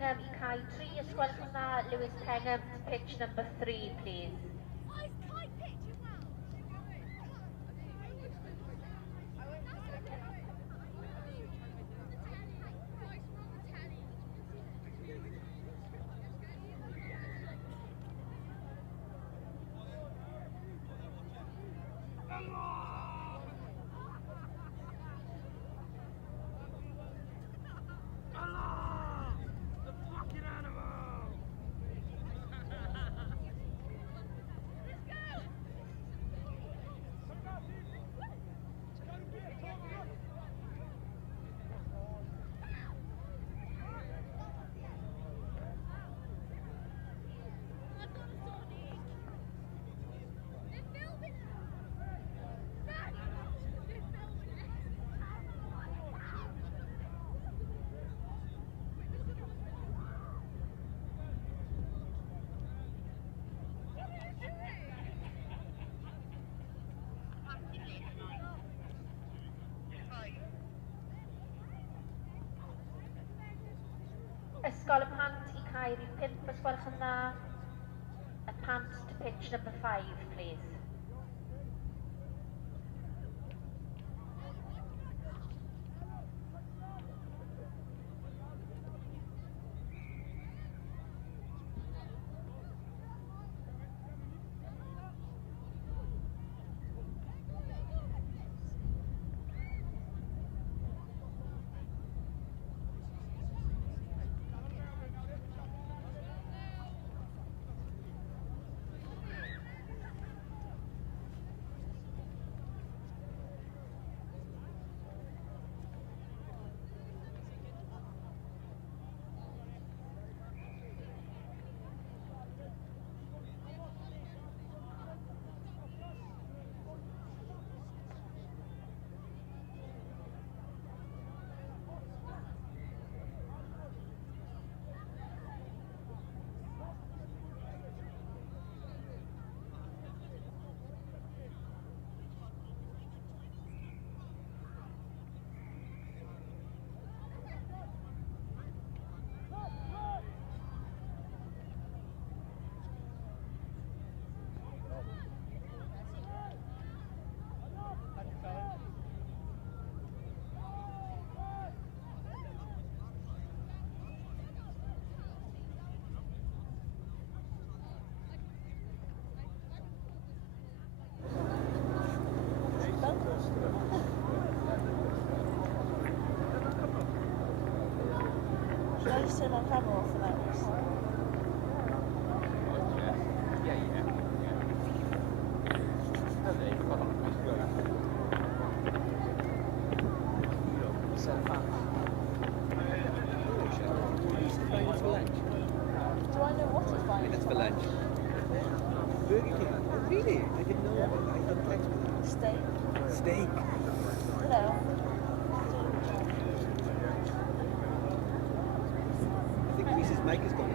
Pengham i cae 3, ysgwelwch yn dda, Lewis Pengham to pitch number 3, please. Ysgol y Pant i cae rhif 5, ysgwelwch yn dda. A Pant to pitch number 5, please. Should I just turn my camera off for that? Do I know what it's buying? It's for lunch. Burger King. Oh, really? I didn't know about that. I thought thanks for that. Steak. Steak. Hello. I think Mrs. Mike has gone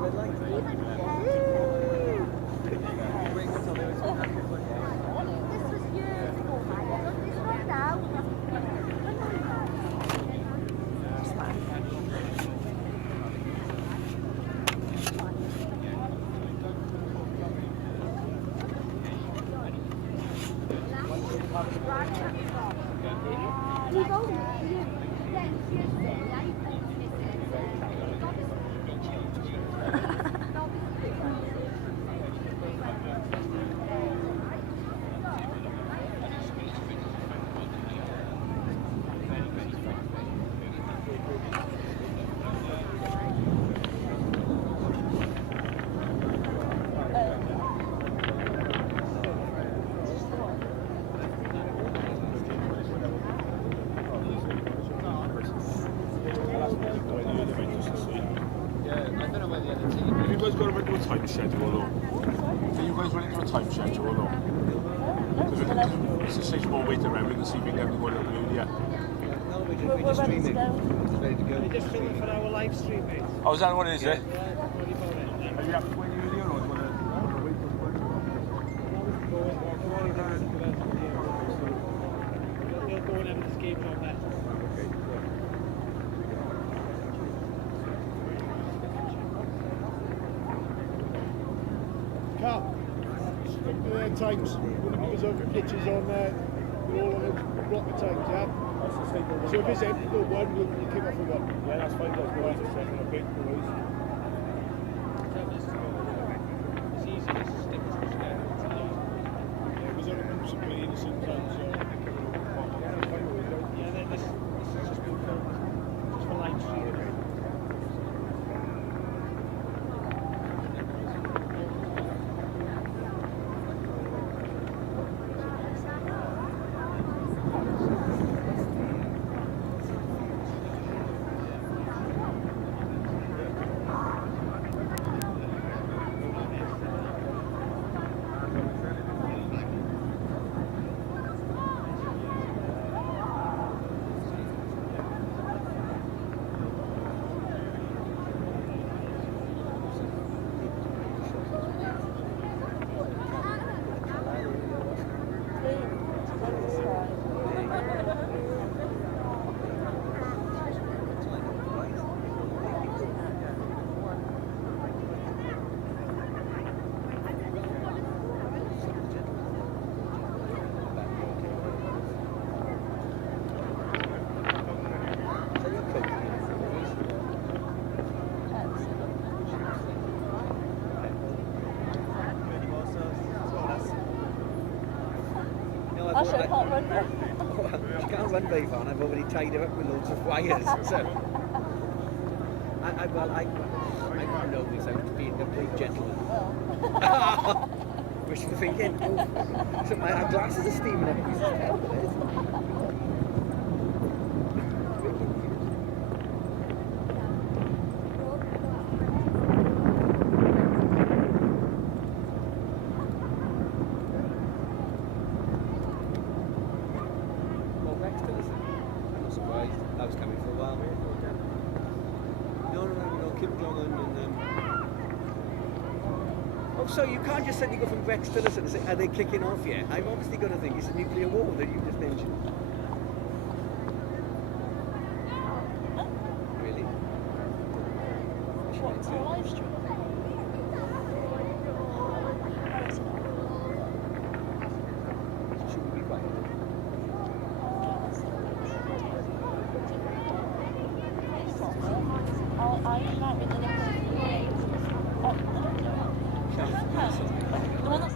Red light. got to do a time schedule though? Do you guys want to do a time schedule though? Because it's a stage more wait around to see if we can get everyone up early. No, we We're just ready to streaming. go. It's ready to go. Just filming for our live stream, mate. Oh, is that what it is, eh? What do you call it? Are you happy to wait earlier or do you want to wait till We'll go whenever this game's on there. Cal, stick to their times. Because of the pitches on there, we're all on a block of times, yeah? So if it's empty, go one, we'll kick off with one. Yeah, that's fine. That's good. Just second a bit, boys. It's easy just to stick to the schedule. Yeah, because other groups are playing sometimes, so... Yeah, then this is just been filmed just for live stream. Asha can't run now. She can't run very far, and I've already tied her up with loads of wires. So, I know this out to be a complete gentleman. Well. Wishful thinking. Oh, so my glasses are steaming up. This is terrible, it is. Well, Rex Tillerson. I'm not surprised. I was coming for a while. No. Kim Jong-un and Oh, so you can't just suddenly go from Rex Tillerson and say, are they kicking off yet? I've obviously got to think it's a nuclear war that you just mentioned. Really? What's the live stream? Should we be quiet? I might be the next one. Oh, I don't know. The one that's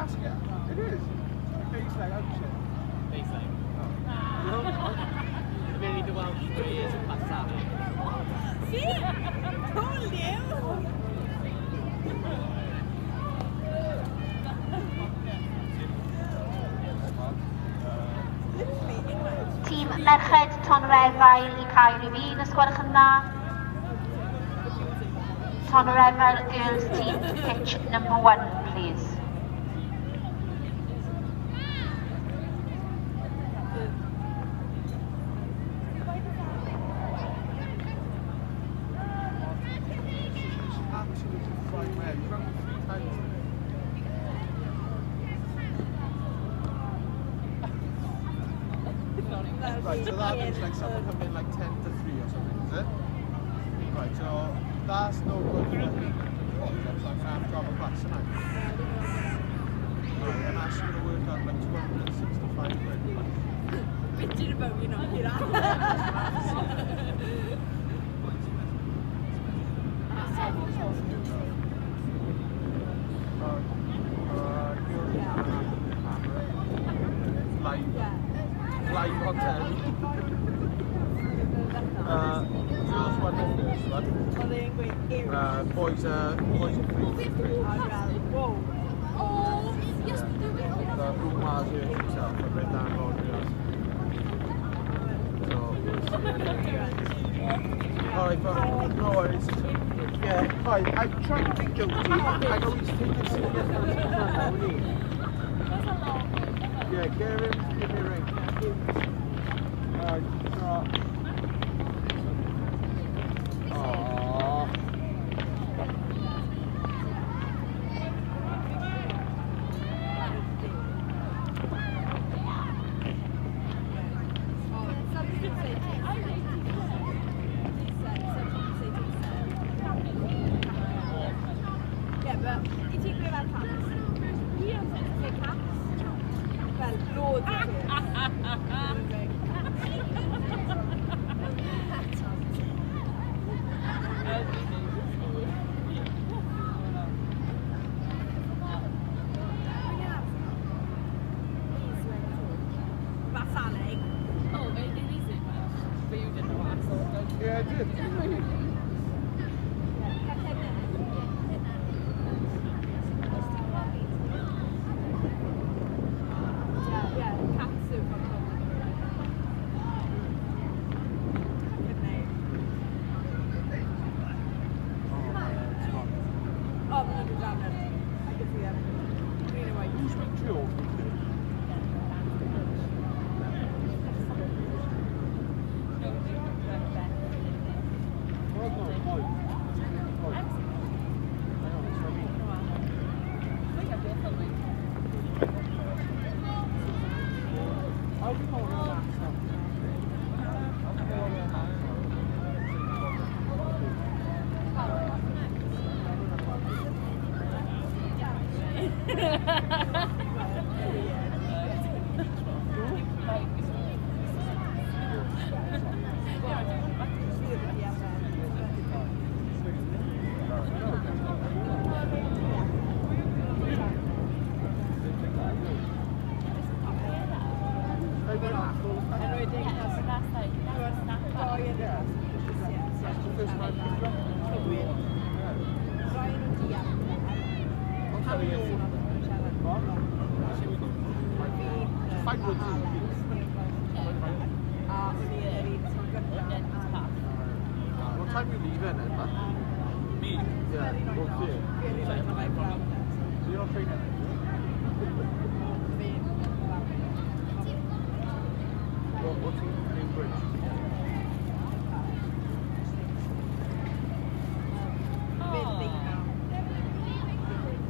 It is. Baseline, I'd say. Baseline. No, We need to go out 3 years and pass that. See? Told you. Tîm merched Tonrefail I Caerdydd, os gwelwch yn dda. Tonrefail girls team to pitch number 1, please. absolutely fine man. He's run 3 times. Right, so that means like someone come in like 10 to 3 or something, is it? Right, so that's no good for me. So I'm going to have to have a class tonight. Right, and that's going to work out like 265 quid. Bitching about you not here. Live on telly. Girls won the first one. Boys are free. Whoa. Oh, yes, Blue Mars here himself, a bit down on Alright, but no worries. Yeah, hi, I'm trying to think guilty. I know he's taking serious Yeah, get him to give me a ring. Aww. Yeah, but it's equally about cats. We don't say cats. Well, loads of Yeah, I did. Who's with Joe? What time are you leaving then, man? Me? Yeah, what's it? So you're not training? What's the new bridge?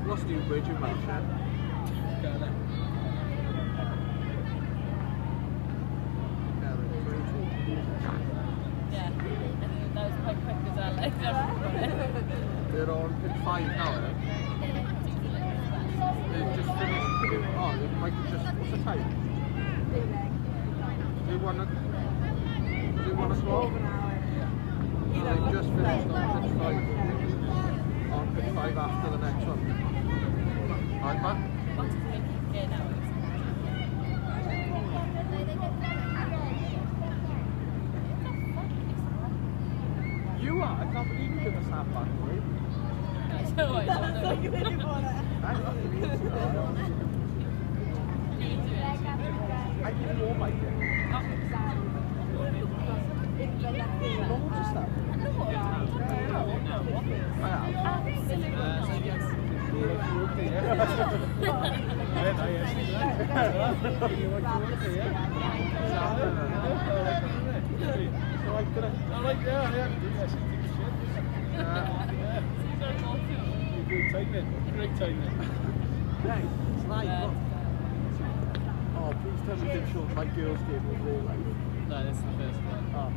What's the new bridge in Manchester? They're on pit 5 now, eh? They've just finished. Oh, they might have just. What's the time? They won a 12? They've just finished on pit 5. On pit 5 after the next one. Right, man? Great timing. Oh, please tell me they showed my girls game in real life. No, this is the first one. Oh.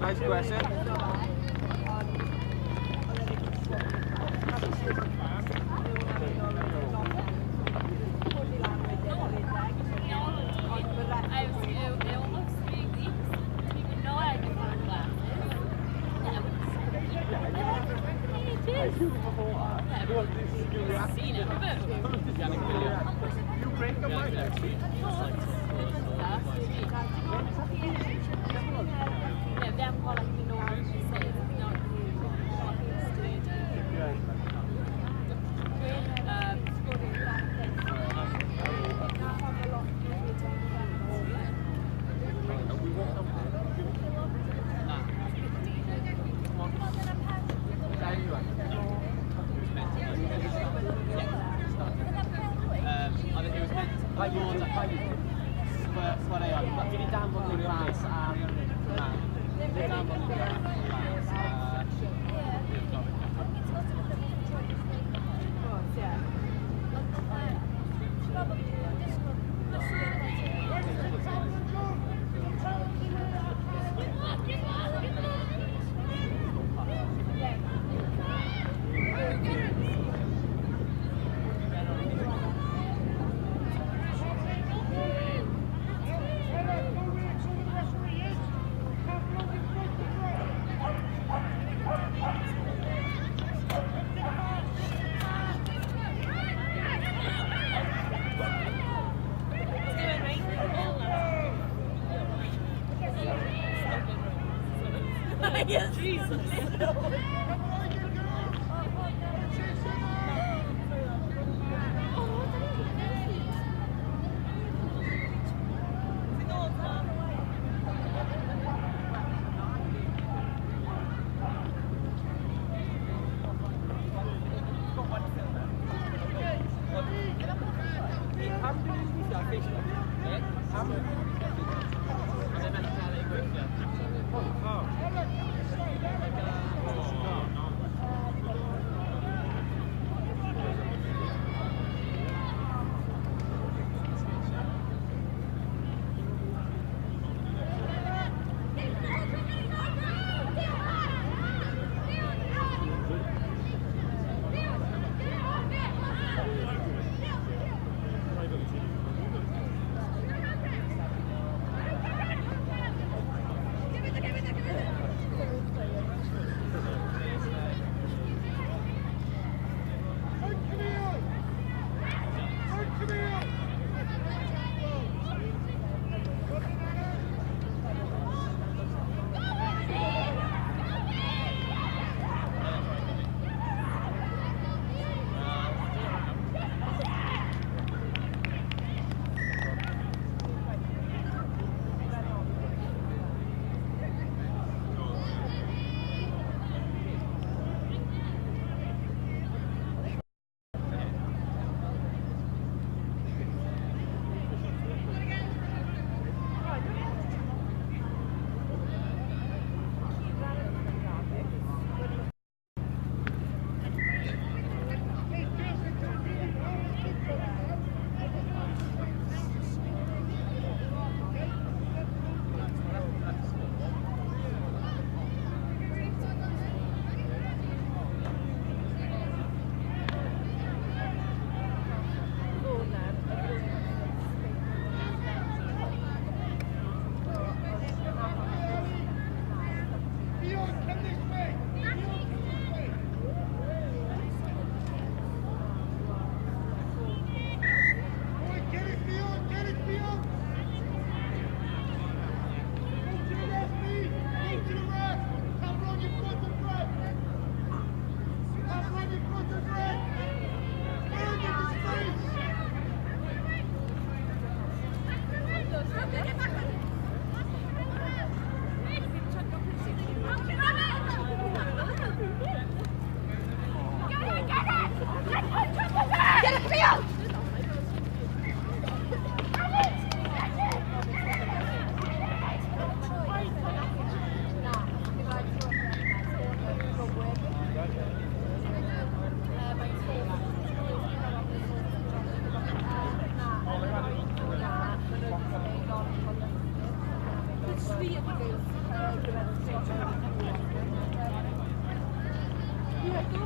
Nice question. Jesus. Like,